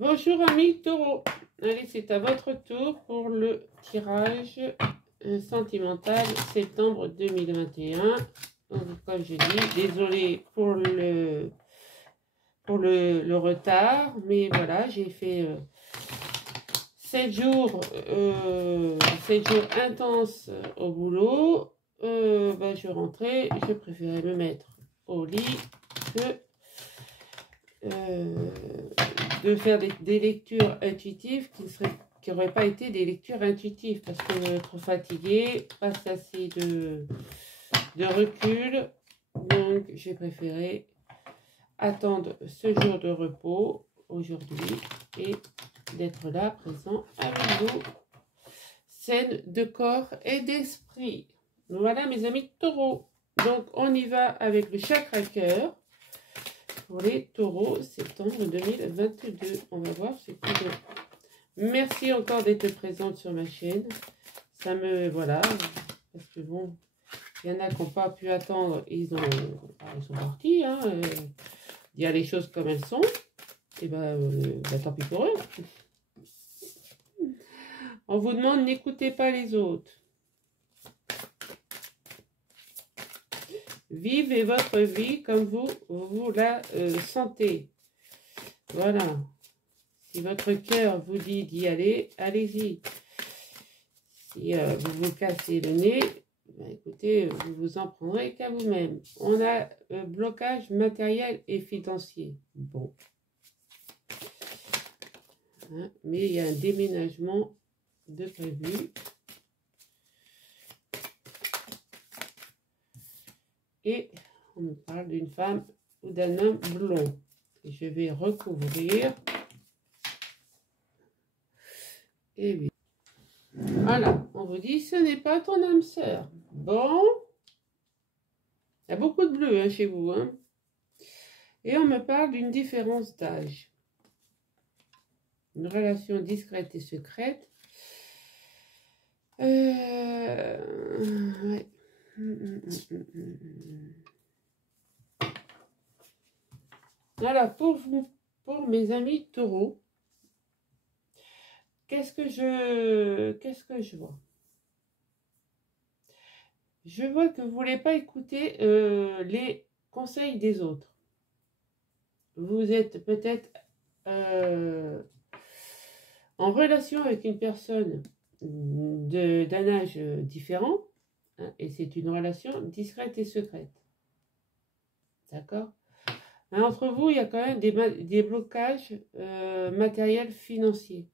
Bonjour amis taureaux. Allez, c'est à votre tour pour le tirage sentimental septembre 2021. Donc, comme je dis, désolé pour le retard, mais voilà, j'ai fait 7 jours, 7 jours intenses au boulot. Je rentrais, je préférais me mettre au lit que de faire des lectures intuitives qui n'auraient pas été des lectures intuitives parce que trop fatigué, pas assez de recul. Donc j'ai préféré attendre ce jour de repos aujourd'hui et d'être là présent avec vous, saine de corps et d'esprit. Voilà mes amis taureaux. Donc on y va avec le chakra cœur. Pour les taureaux, septembre 2022. On va voir c'est quoi. Merci encore d'être présente sur ma chaîne. Ça me... Voilà. Parce que bon, il y en a qui n'ont pas pu attendre. Ils sont partis. Hein, dire les choses comme elles sont. Et tant pis pour eux. On vous demande, n'écoutez pas les autres. Vivez votre vie comme vous la sentez. Voilà. Si votre cœur vous dit d'y aller, allez-y. Si vous vous cassez le nez, écoutez, vous vous en prendrez qu'à vous-même. On a blocage matériel et financier. Bon. Hein, mais il y a un déménagement de prévu. Et on me parle d'une femme ou d'un homme blond. Et je vais recouvrir. Et oui. Voilà, on vous dit, ce n'est pas ton âme sœur. Bon. Il y a beaucoup de bleu hein, chez vous. Hein. Et on me parle d'une différence d'âge. Une relation discrète et secrète. Ouais. Voilà, pour vous, pour mes amis taureaux, qu'est-ce que je vois? Je vois que vous ne voulez pas écouter les conseils des autres. Vous êtes peut-être en relation avec une personne d'un âge différent, hein, et c'est une relation discrète et secrète. D'accord? Entre vous, il y a quand même des blocages matériels financiers.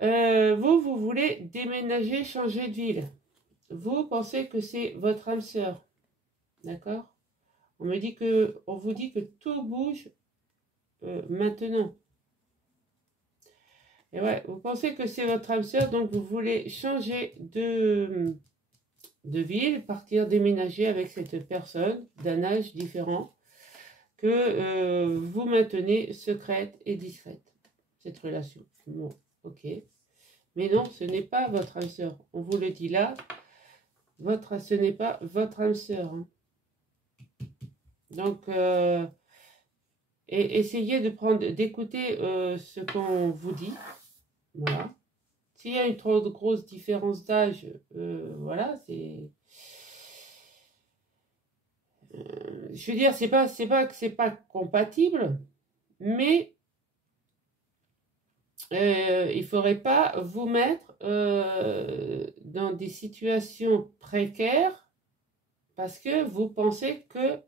Vous voulez déménager, changer de ville. Vous pensez que c'est votre âme sœur. D'accord? On vous dit que tout bouge maintenant. Et ouais, vous pensez que c'est votre âme sœur, donc vous voulez changer de ville, partir déménager avec cette personne d'un âge différent que vous maintenez secrète et discrète, cette relation. Bon, ok. Mais non, ce n'est pas votre âme sœur. On vous le dit là, ce n'est pas votre âme sœur. Hein. Donc, essayez d'écouter ce qu'on vous dit. Voilà. S'il y a une trop grosse différence d'âge, voilà, c'est... je veux dire, c'est pas que c'est pas compatible, mais il ne faudrait pas vous mettre dans des situations précaires parce que vous pensez que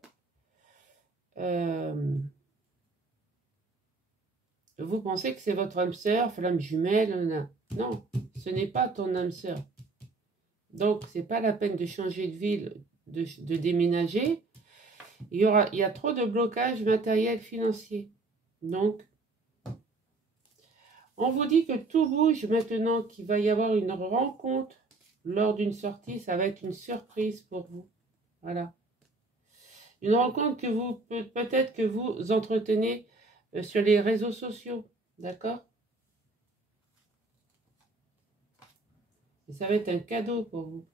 c'est votre âme sœur, flamme jumelle. Non, ce n'est pas ton âme sœur. Donc, c'est pas la peine de changer de ville, de déménager. Il y a trop de blocages matériels financiers. Donc, on vous dit que tout bouge maintenant, qu'il va y avoir une rencontre lors d'une sortie. Ça va être une surprise pour vous. Voilà. Une rencontre que vous, peut-être que vous entretenez sur les réseaux sociaux. D'accord? Et ça va être un cadeau pour vous.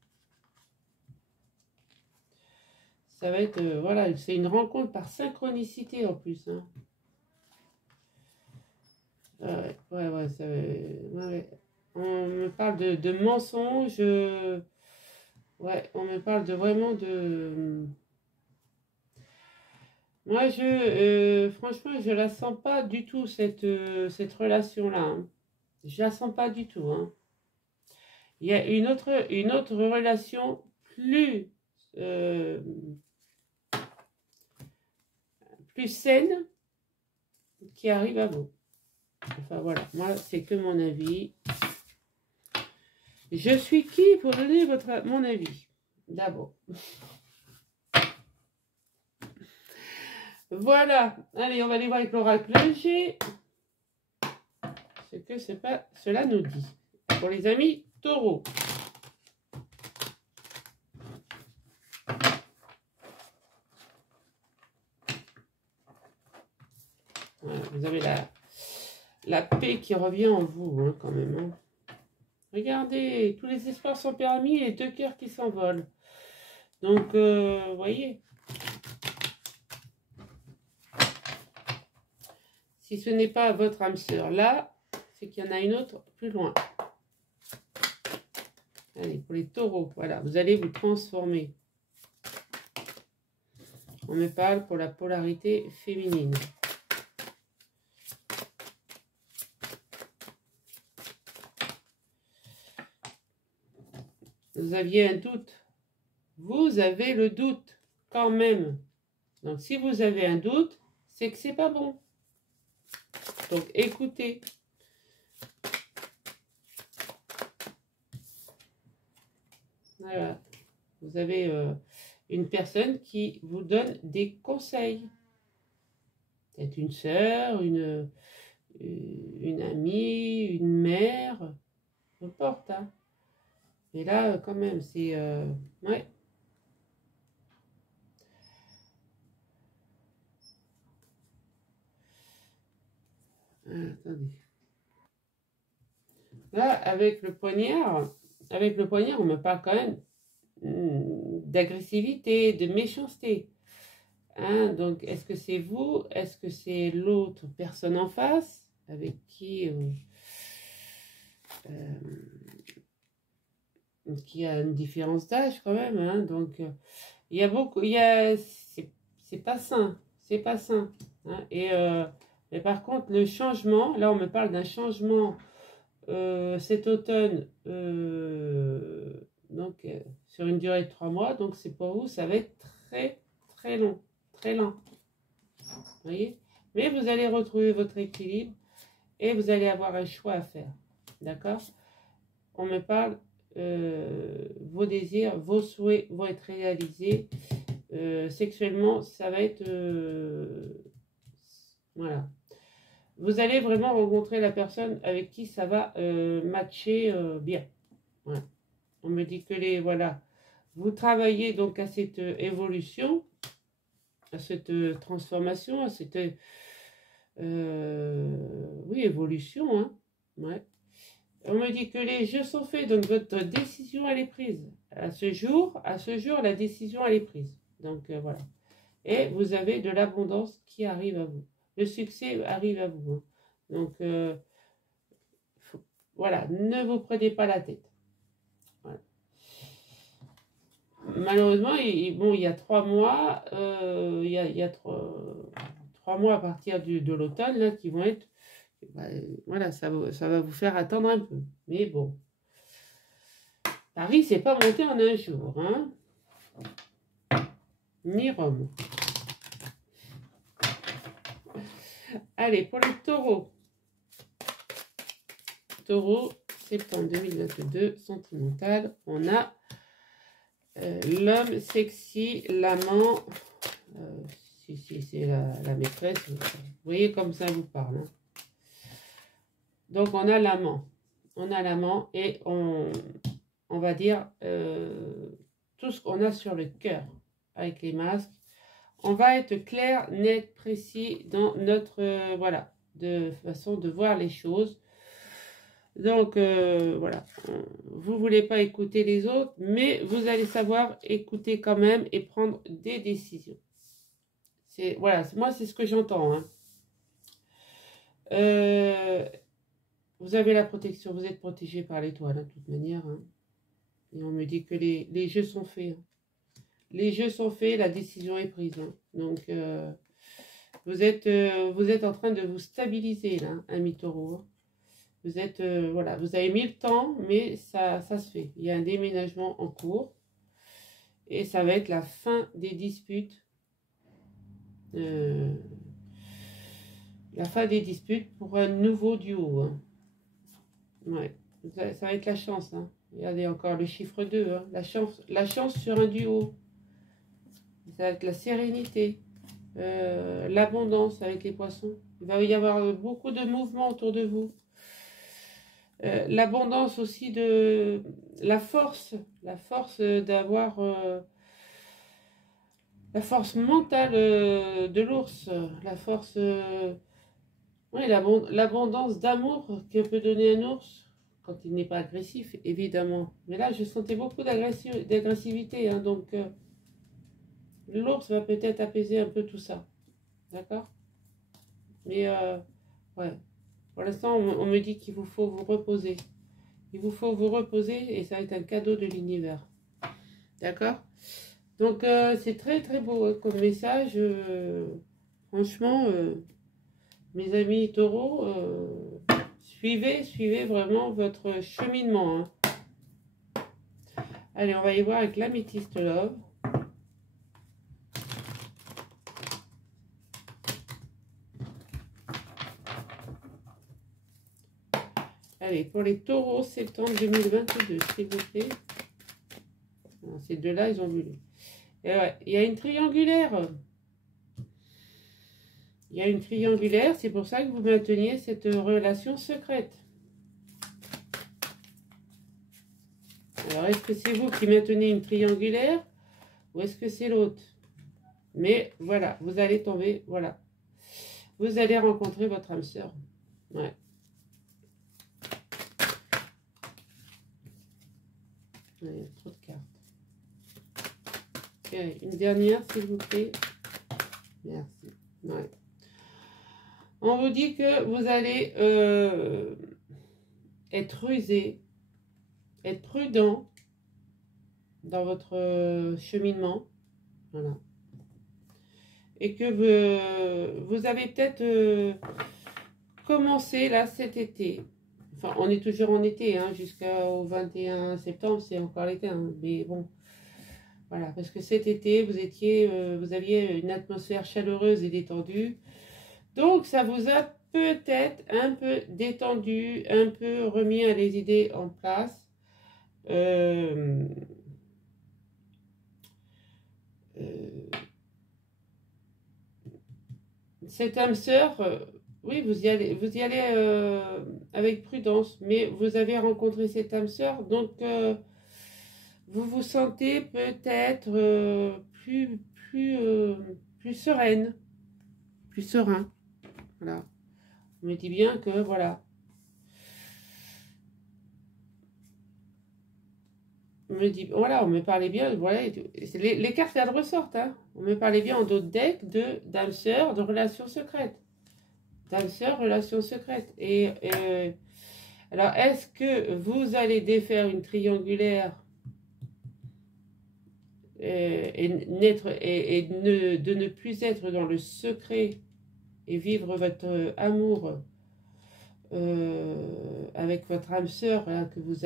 Ça va être, voilà, c'est une rencontre par synchronicité en plus. Hein. ouais, ouais. On me parle de mensonges. Ouais, on me parle de vraiment de... Moi, franchement, je la sens pas du tout, cette relation-là, hein. Je la sens pas du tout, hein. Il y a une autre relation plus, euh, plus saine qui arrive à vous. Enfin, voilà. Moi, c'est que mon avis. Je suis qui pour donner mon avis? D'abord. Voilà. Allez, on va aller voir avec l'oracle G. Ce que cela nous dit. Pour les amis taureaux. Voilà, vous avez la paix qui revient en vous, hein, quand même. Hein. Regardez, tous les espoirs sont permis et 2 cœurs qui s'envolent. Donc, vous voyez. Si ce n'est pas votre âme sœur là, c'est qu'il y en a une autre plus loin. Allez, pour les taureaux, voilà, vous allez vous transformer. On me parle pour la polarité féminine. Vous aviez un doute. Vous avez le doute quand même. Donc, si vous avez un doute, c'est que c'est pas bon. Donc, écoutez. Voilà. Vous avez une personne qui vous donne des conseils. Peut-être une sœur, une amie, une mère, peu importe. Hein. Mais là, quand même, c'est... ouais. Attendez. Là, avec le poignard, on me parle quand même d'agressivité, de méchanceté. Hein, donc, est-ce que c'est vous? Est-ce que c'est l'autre personne en face avec qui a une différence d'âge quand même? Hein, donc, il y a beaucoup, c'est pas sain, c'est pas sain. Hein, mais par contre, le changement, là, on me parle d'un changement cet automne, donc sur une durée de 3 mois. Donc, c'est pour vous, ça va être très, très long, très lent. Vous voyez? Mais vous allez retrouver votre équilibre et vous allez avoir un choix à faire. D'accord? On me parle, vos désirs, vos souhaits vont être réalisés. Sexuellement, ça va être... voilà. Vous allez vraiment rencontrer la personne avec qui ça va matcher bien. Voilà. On me dit que voilà, vous travaillez donc à cette évolution, à cette transformation, à cette oui, évolution. Hein. Ouais. On me dit que les jeux sont faits, donc votre décision elle est prise. À ce jour, la décision elle est prise. Donc voilà. Et vous avez de l'abondance qui arrive à vous. Le succès arrive à vous. Hein. Donc voilà, ne vous prenez pas la tête. Voilà. Malheureusement, bon, il y a 3 mois, il y a 3 mois à partir de l'automne là qui vont être, voilà, ça va vous faire attendre un peu. Mais bon, Paris, c'est pas monté en un jour, hein, ni Rome. Allez, pour les taureaux. Taureau, septembre 2022, sentimental. On a l'homme sexy, l'amant. Si c'est la maîtresse, vous voyez comme ça vous parle. Hein. Donc on a l'amant. On a l'amant et on va dire tout ce qu'on a sur le cœur avec les masques. On va être clair, net, précis dans notre voilà, de façon de voir les choses. Donc voilà, vous voulez pas écouter les autres, mais vous allez savoir écouter quand même et prendre des décisions. Voilà, moi c'est ce que j'entends. Hein. vous avez la protection, vous êtes protégé par l'étoile, de toute manière. Hein. Et on me dit que les jeux sont faits. Hein. Les jeux sont faits, la décision est prise. Hein. Donc, vous êtes en train de vous stabiliser, là, ami taureau. Hein. Vous êtes, voilà, vous avez mis le temps, mais ça se fait. Il y a un déménagement en cours. Et ça va être la fin des disputes. La fin des disputes pour un nouveau duo. Hein. Ouais, ça va être la chance. Hein. Regardez encore le chiffre 2. Hein. La chance sur un duo. Ça va être la sérénité. L'abondance avec les poissons. Il va y avoir beaucoup de mouvements autour de vous. L'abondance aussi de la force d'avoir la force mentale de l'ours, la force, oui, l'abondance d'amour que peut donner un ours quand il n'est pas agressif, évidemment. Mais là, je sentais beaucoup d'agressivité, hein, donc l'ours va peut-être apaiser un peu tout ça, d'accord? Mais ouais. Pour l'instant, on me dit qu'il vous faut vous reposer. Il vous faut vous reposer et ça va être un cadeau de l'univers. D'accord? Donc, c'est très très beau hein, comme message. Franchement, mes amis taureaux, suivez vraiment votre cheminement. Hein. Allez, on va y voir avec l'améthyste love. Allez, pour les taureaux, septembre 2022, s'il vous plaît. Non, ces deux-là, ils ont voulu. Et ouais, il y a une triangulaire. Il y a une triangulaire, c'est pour ça que vous mainteniez cette relation secrète. Alors, est-ce que c'est vous qui maintenez une triangulaire ou est-ce que c'est l'autre? Mais voilà, vous allez tomber, voilà. Vous allez rencontrer votre âme sœur. Ouais. Il y a trop de cartes. Okay, une dernière, s'il vous plaît. Merci. Ouais. On vous dit que vous allez être rusé, être prudent dans votre cheminement. Voilà. Et que vous avez peut-être commencé là cet été. Enfin, on est toujours en été, hein, jusqu'au 21 septembre, c'est encore l'été. Hein, mais bon, voilà, parce que cet été, vous aviez une atmosphère chaleureuse et détendue. Donc, ça vous a peut-être un peu détendu, un peu remis les idées en place. Cette âme sœur, oui, vous y allez avec prudence, mais vous avez rencontré cette âme sœur, donc vous vous sentez peut-être plus sereine, plus serein. Voilà. On me dit bien que voilà. On me dit, voilà, on me parlait bien, voilà, les cartes elles ressortent, hein. On me parlait bien en d'autres decks d'âme sœur, de relations secrètes. D'âme sœur, relations secrètes. Et alors, est-ce que vous allez défaire une triangulaire de ne plus être dans le secret et vivre votre amour avec votre âme sœur hein, que vous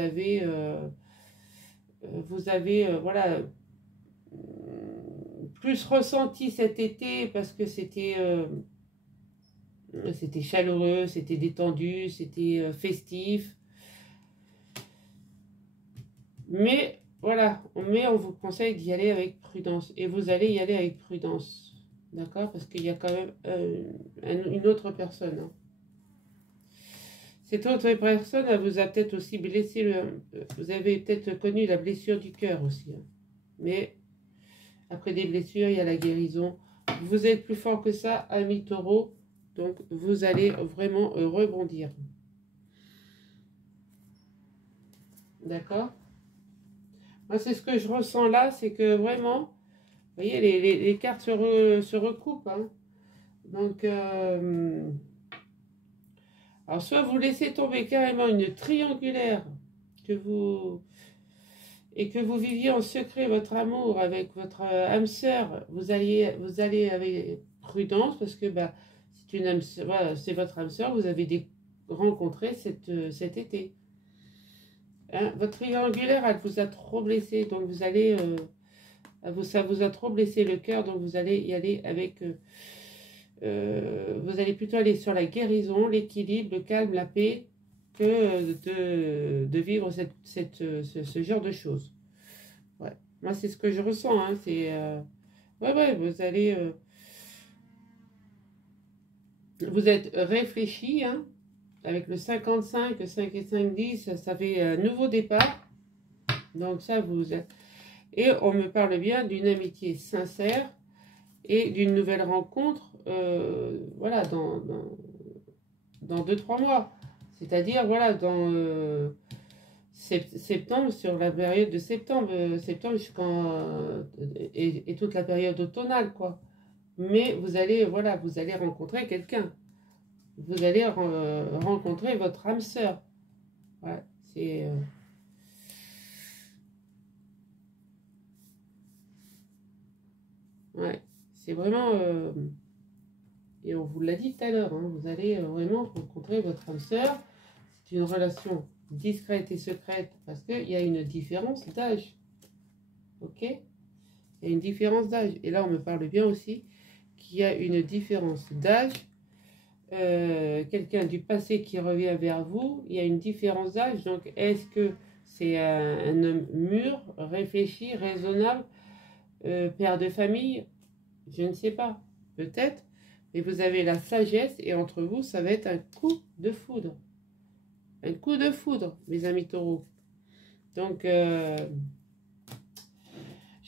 avez voilà plus ressenti cet été parce que c'était chaleureux, c'était détendu, c'était festif. Mais voilà, on vous conseille d'y aller avec prudence. Et vous allez y aller avec prudence. D'accord? Parce qu'il y a quand même une autre personne. Hein. Cette autre personne, elle vous a peut-être aussi blessé. Vous avez peut-être connu la blessure du cœur aussi. Hein. Mais après des blessures, il y a la guérison. Vous êtes plus fort que ça, ami taureau. Donc, vous allez vraiment rebondir. D'accord? Moi, c'est ce que je ressens là, c'est que vraiment, vous voyez, les cartes se recoupent. Hein. Donc, Alors, soit vous laissez tomber carrément une triangulaire et que vous viviez en secret votre amour avec votre âme sœur, vous allez avec prudence parce que bah, c'est une âme sœur, voilà, c'est votre âme sœur, vous avez rencontré cet été. Hein, votre triangulaire, elle vous a trop blessé, donc vous allez, ça vous a trop blessé le cœur, donc vous allez y aller avec, vous allez plutôt aller sur la guérison, l'équilibre, le calme, la paix, que de vivre ce genre de choses. Ouais. Moi, c'est ce que je ressens. Hein. Ouais, vous allez... vous êtes réfléchi, hein, avec le 55, 5 et 5, 10, ça fait un nouveau départ. Donc ça, Et on me parle bien d'une amitié sincère et d'une nouvelle rencontre, voilà, dans 2-3 mois. C'est-à-dire, voilà, dans septembre, sur la période de septembre jusqu'en... et toute la période automnale, quoi. Mais vous allez, voilà, vous allez rencontrer quelqu'un. Vous allez rencontrer votre âme sœur. Ouais, c'est... ouais, c'est vraiment... et on vous l'a dit tout à l'heure, hein, vous allez vraiment rencontrer votre âme sœur. C'est une relation discrète et secrète parce qu'il y a une différence d'âge. Ok? Il y a une différence d'âge. Et là, on me parle bien aussi qu'il y a une différence d'âge. Quelqu'un du passé qui revient vers vous, il y a une différence d'âge. Donc, est-ce que c'est un homme mûr, réfléchi, raisonnable, père de famille? Je ne sais pas. Peut-être. Mais vous avez la sagesse et entre vous, ça va être un coup de foudre. Un coup de foudre, mes amis taureaux. Donc, je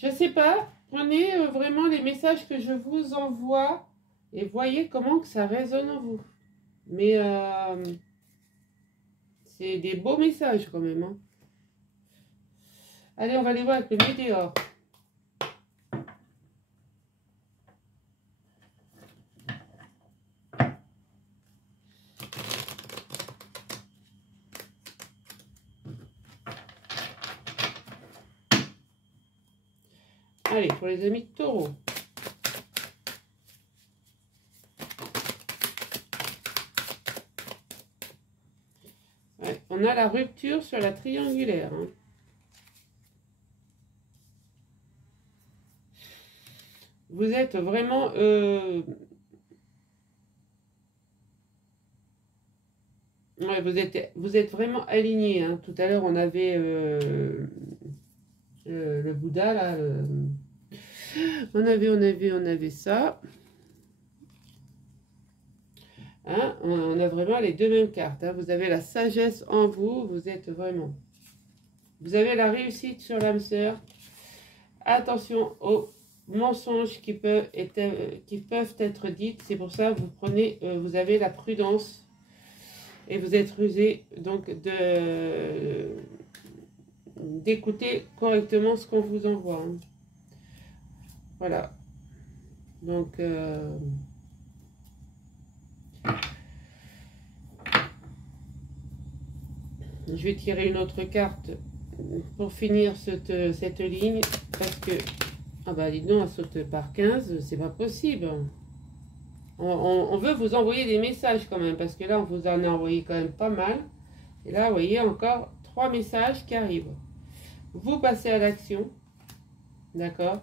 ne sais pas. Prenez vraiment les messages que je vous envoie et voyez comment que ça résonne en vous. Mais c'est des beaux messages quand même. Hein. Allez, on va aller voir avec le météore. Allez, pour les amis de taureau. Ouais, on a la rupture sur la triangulaire. Hein. Vous êtes vraiment... ouais, vous êtes vraiment alignés. Hein. Tout à l'heure, on avait le Bouddha, là. On avait ça. Hein, on a vraiment les deux mêmes cartes. Hein. Vous avez la sagesse en vous. Vous êtes vraiment... Vous avez la réussite sur l'âme sœur. Attention aux mensonges qui peuvent être dites. C'est pour ça que vous avez la prudence. Et vous êtes rusé donc d'écouter correctement ce qu'on vous envoie. Hein. Voilà. Donc, je vais tirer une autre carte pour finir cette ligne. Parce que, ah bah dis donc, elle saute par 15, c'est pas possible. On veut vous envoyer des messages quand même. Parce que là, on vous en a envoyé quand même pas mal. Et là, vous voyez encore 3 messages qui arrivent. Vous passez à l'action. D'accord?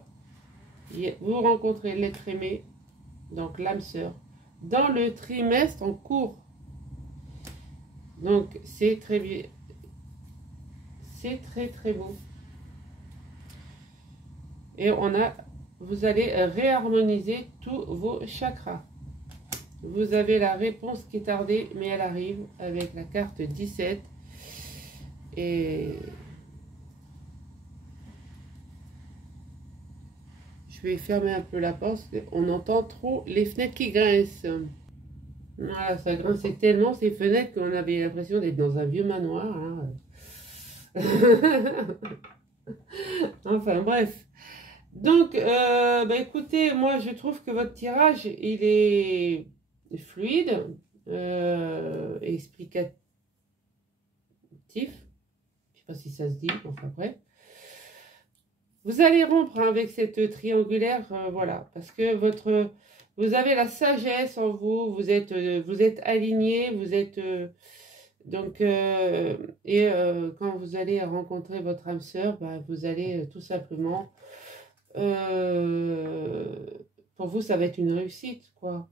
Vous rencontrez l'être aimé, donc l'âme sœur, dans le trimestre en cours. Donc, c'est très bien. C'est très, très beau. Et vous allez réharmoniser tous vos chakras. Vous avez la réponse qui est tardée, mais elle arrive avec la carte 17. Et... je vais fermer un peu la porte, on entend trop les fenêtres qui grincent. Voilà, ça grinçait tellement ces fenêtres qu'on avait l'impression d'être dans un vieux manoir. Hein. Enfin bref. Donc, bah, écoutez, moi je trouve que votre tirage, il est fluide. explicatif. Je ne sais pas si ça se dit, enfin bref. Vous allez rompre avec cette triangulaire, voilà, parce que vous avez la sagesse en vous, vous êtes aligné, vous êtes donc quand vous allez rencontrer votre âme sœur, bah, vous allez tout simplement, pour vous, ça va être une réussite, quoi.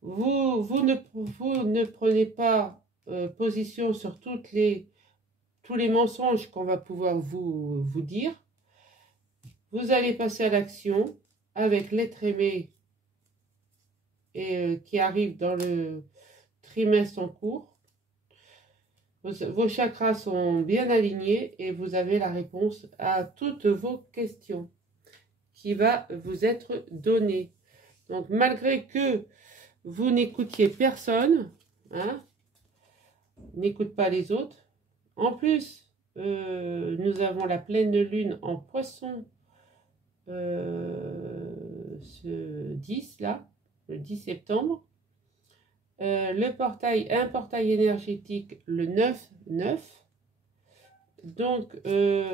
Vous ne prenez pas position sur tous les mensonges qu'on va pouvoir vous dire. Vous allez passer à l'action avec l'être aimé et qui arrive dans le trimestre en cours. Vos chakras sont bien alignés et vous avez la réponse à toutes vos questions qui va vous être donnée. Donc malgré que vous n'écoutiez personne, hein, n'écoute pas les autres. En plus, nous avons la pleine lune en poisson ce 10 là, le 10 septembre. Un portail énergétique le 9-9. Donc,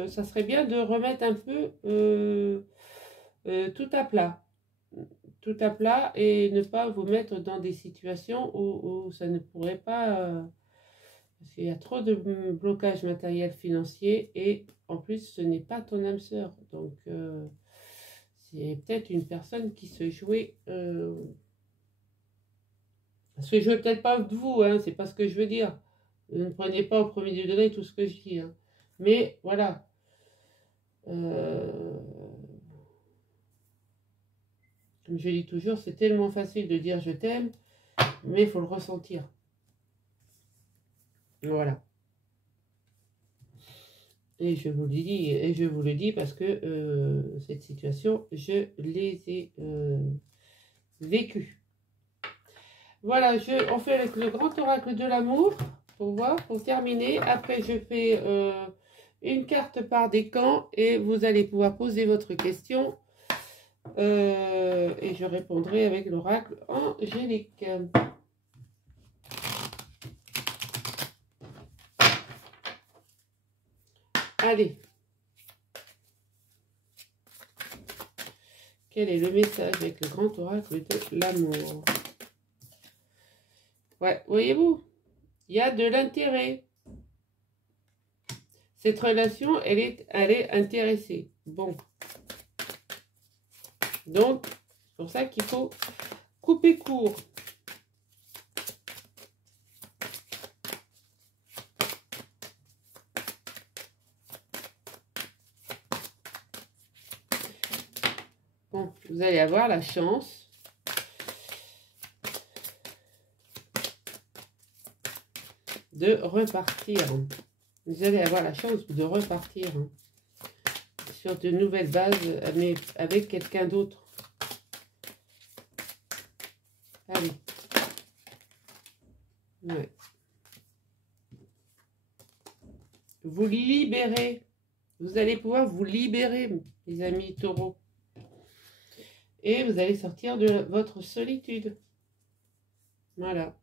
ça serait bien de remettre un peu tout à plat. Tout à plat et ne pas vous mettre dans des situations où ça ne pourrait pas... parce qu'il y a trop de blocages matériels financiers et en plus, ce n'est pas ton âme sœur. Donc, c'est peut-être une personne qui se jouait... se jouait peut-être pas de vous, hein, c'est pas ce que je veux dire. Ne prenez pas au premier degré tout ce que je dis. Hein. Mais voilà. Comme je dis toujours, c'est tellement facile de dire je t'aime, mais il faut le ressentir. Voilà. Et je vous le dis parce que cette situation, je les ai vécues. Voilà, on fait avec le grand oracle de l'amour pour voir, pour terminer. Après, je fais une carte par décan et vous allez pouvoir poser votre question. Et je répondrai avec l'oracle angélique. Allez. Quel est le message avec le grand oracle de l'amour? Ouais, voyez-vous, il y a de l'intérêt. Cette relation, elle est intéressée. Bon. Donc, c'est pour ça qu'il faut couper court. Bon, vous allez avoir la chance de repartir. Vous allez avoir la chance de repartir sur de nouvelles bases, mais avec quelqu'un d'autre. Allez. Ouais. Vous libérez. Vous allez pouvoir vous libérer, les amis taureaux. Et vous allez sortir de votre solitude. Voilà.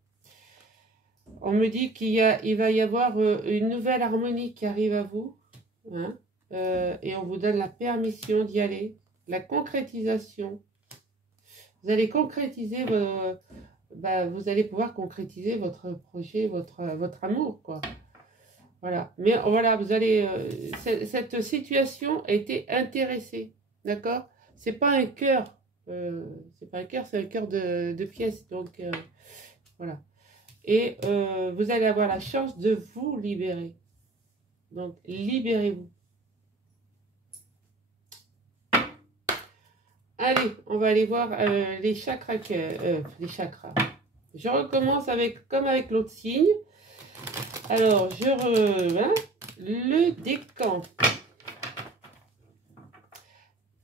On me dit il va y avoir une nouvelle harmonie qui arrive à vous. Hein, et on vous donne la permission d'y aller. La concrétisation. Vous allez concrétiser, vous allez pouvoir concrétiser votre projet, votre amour, quoi. Voilà. Mais voilà, vous allez... cette situation a été intéressée. D'accord? C'est pas un cœur. C'est pas un cœur, c'est un cœur de pièce. Donc, voilà. Et vous allez avoir la chance de vous libérer. Donc, libérez-vous. Allez, on va aller voir les chakras. Les chakras. Je recommence comme avec l'autre signe. Alors, le décan.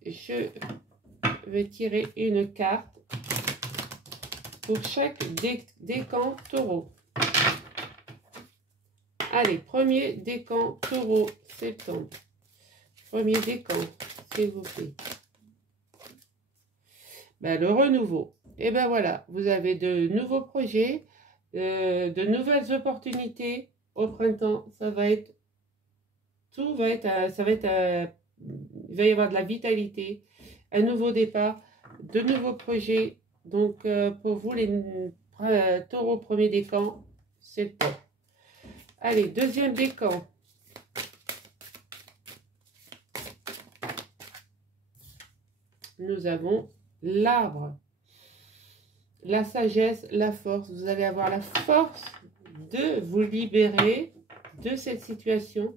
Je vais tirer une carte pour chaque décan taureau. Allez, premier décan taureau, septembre. Premier décan, s'il vous plaît. Ben, le renouveau. Et ben voilà, vous avez de nouveaux projets, de nouvelles opportunités au printemps. Ça va être, tout va être, il va y avoir de la vitalité, un nouveau départ, de nouveaux projets. Donc, pour vous, les taureaux premier décan, c'est le top. Allez, deuxième décan. Nous avons l'arbre, la sagesse, la force. Vous allez avoir la force de vous libérer de cette situation.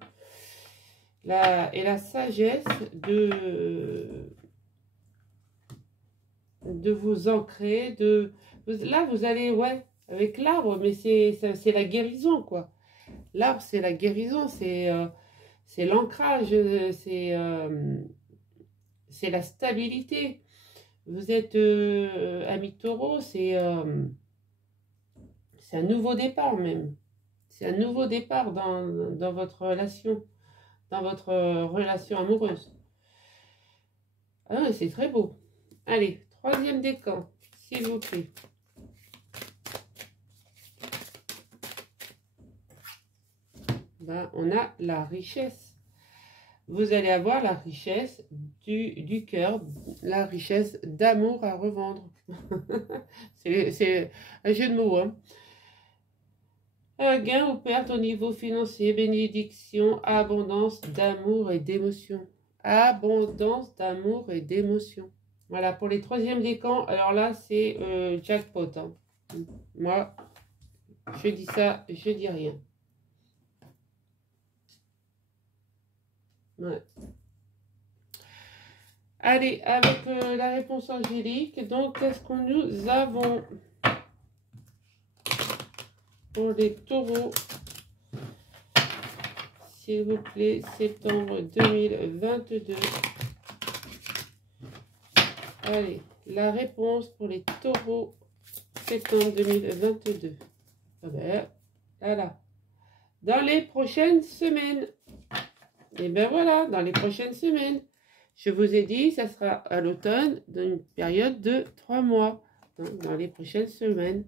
Et la sagesse de vous ancrer. Là, vous allez, ouais, avec l'arbre, mais c'est la guérison, quoi. L'arbre, c'est la guérison, c'est l'ancrage, c'est la stabilité. Vous êtes ami taureau, c'est un nouveau départ même. C'est un nouveau départ dans votre relation, amoureuse. Ah, c'est très beau. Allez, troisième décan, s'il vous plaît. Ben, on a la richesse. Vous allez avoir la richesse du cœur, la richesse d'amour à revendre. C'est un jeu de mots, hein. Gain ou perte au niveau financier, bénédiction, abondance d'amour et d'émotion. Abondance d'amour et d'émotion. Voilà, pour les troisièmes décans, alors là, c'est jackpot, hein. Moi, je dis ça, je dis rien. Ouais. Allez, avec la réponse angélique, donc, qu'est-ce que nous avons pour les taureaux, s'il vous plaît, septembre 2022. Allez, la réponse pour les taureaux, septembre 2022. Ah ben, voilà. Dans les prochaines semaines. Et ben voilà, dans les prochaines semaines. Je vous ai dit, ça sera à l'automne, dans une période de 3 mois. Donc, dans les prochaines semaines.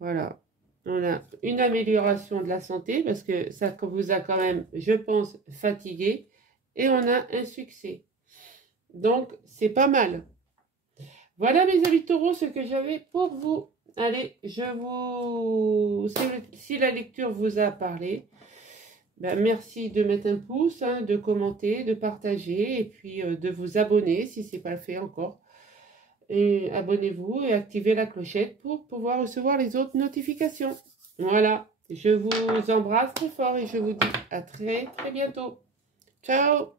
Voilà. On a une amélioration de la santé parce que ça vous a quand même, je pense, fatigué. Et on a un succès. Donc, c'est pas mal. Voilà mes amis taureaux, ce que j'avais pour vous. Allez, si la lecture vous a parlé, ben merci de mettre un pouce, hein, de commenter, de partager et puis de vous abonner si ce n'est pas fait encore. Et abonnez-vous et activez la clochette pour pouvoir recevoir les autres notifications. Voilà, je vous embrasse très fort et je vous dis à très très bientôt. Ciao!